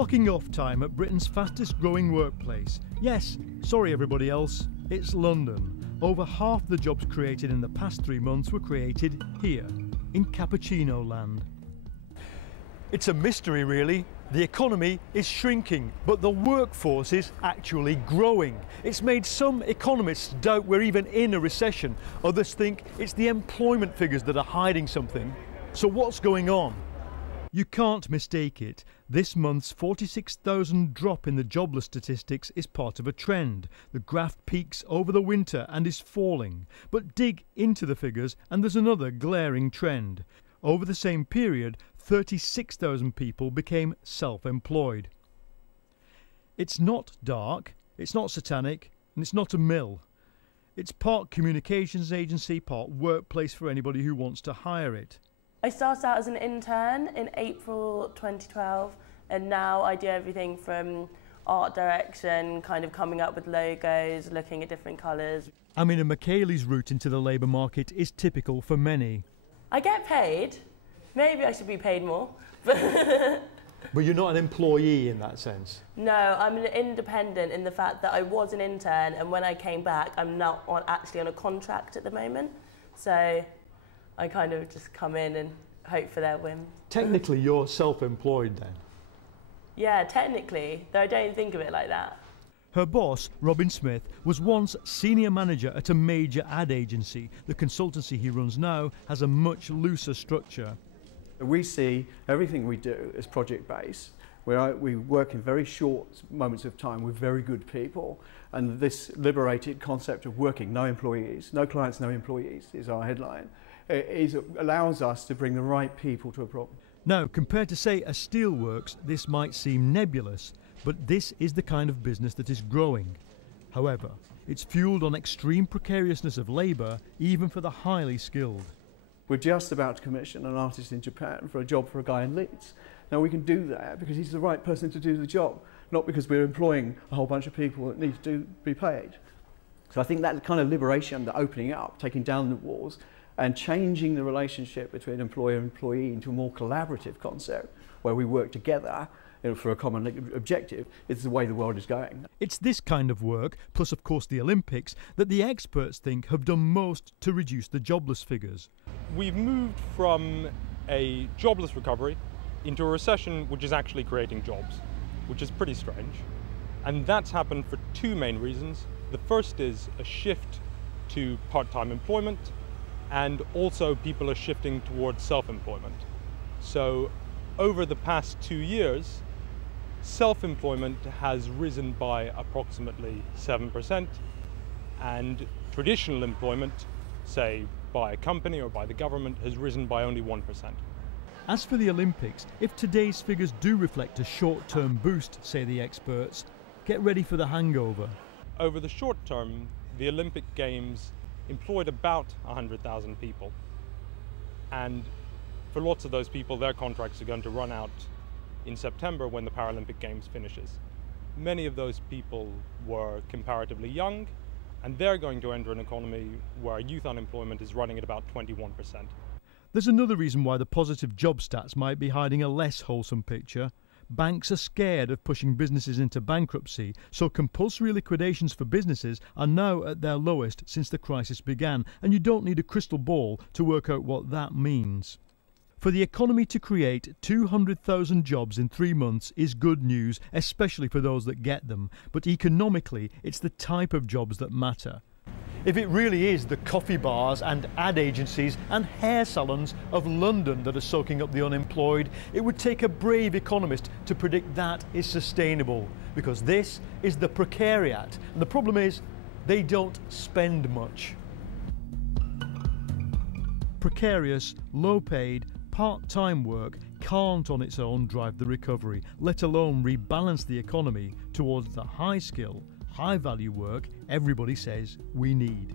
clocking off time at Britain's fastest growing workplace. Yes, sorry everybody else, it's London. Over half the jobs created in the past 3 months were created here, in Cappuccino Land. It's a mystery really. The economy is shrinking, but the workforce is actually growing. It's made some economists doubt we're even in a recession. Others think it's the employment figures that are hiding something. So what's going on? You can't mistake it. This month's 46,000 drop in the jobless statistics is part of a trend. The graph peaks over the winter and is falling. But dig into the figures and there's another glaring trend. Over the same period, 36,000 people became self-employed. It's not dark, it's not satanic, and it's not a mill. It's part communications agency, part workplace for anybody who wants to hire it. I started out as an intern in April 2012, and now I do everything from art direction, kind of coming up with logos, looking at different colours. Amina Makele's route into the labour market is typical for many. I get paid. Maybe I should be paid more. But you're not an employee in that sense? No, I'm an independent in the fact that I was an intern, and when I came back, I'm not actually on a contract at the moment. So I kind of just come in and hope for their whim. Technically, you're self-employed then? Yeah, technically, though I don't think of it like that. Her boss, Robin Smith, was once senior manager at a major ad agency. The consultancy he runs now has a much looser structure. We see everything we do as project-based. We work in very short moments of time with very good people, and this liberated concept of working no employees, no clients, no employees is our headline. It allows us to bring the right people to a problem. Now, compared to, say, a steelworks, this might seem nebulous, but this is the kind of business that is growing. However, it's fueled on extreme precariousness of labour, even for the highly skilled. We're just about to commission an artist in Japan for a job for a guy in Leeds. Now we can do that because he's the right person to do the job, not because we're employing a whole bunch of people that need to be paid. So I think that kind of liberation, the opening up, taking down the walls, and changing the relationship between employer and employee into a more collaborative concept where we work together for a common objective is the way the world is going. It's this kind of work, plus of course the Olympics, that the experts think have done most to reduce the jobless figures. We've moved from a jobless recovery into a recession which is actually creating jobs, which is pretty strange. And that's happened for two main reasons. The first is a shift to part-time employment, and also people are shifting towards self-employment. So over the past 2 years, self-employment has risen by approximately 7%, and traditional employment, say by a company or by the government, has risen by only 1%. As for the Olympics, if today's figures do reflect a short-term boost, say the experts, get ready for the hangover. Over the short term, the Olympic Games employed about 100,000 people. And for lots of those people, their contracts are going to run out in September when the Paralympic Games finishes. Many of those people were comparatively young, and they're going to enter an economy where youth unemployment is running at about 21%. There's another reason why the positive job stats might be hiding a less wholesome picture. Banks are scared of pushing businesses into bankruptcy, so compulsory liquidations for businesses are now at their lowest since the crisis began, and you don't need a crystal ball to work out what that means. For the economy to create 200,000 jobs in 3 months is good news, especially for those that get them, but economically it's the type of jobs that matter. If it really is the coffee bars and ad agencies and hair salons of London that are soaking up the unemployed, it would take a brave economist to predict that is sustainable, because this is the precariat, and the problem is they don't spend much. Precarious, low-paid, part-time work can't on its own drive the recovery, let alone rebalance the economy towards the high-skill, high-value work everybody says we need.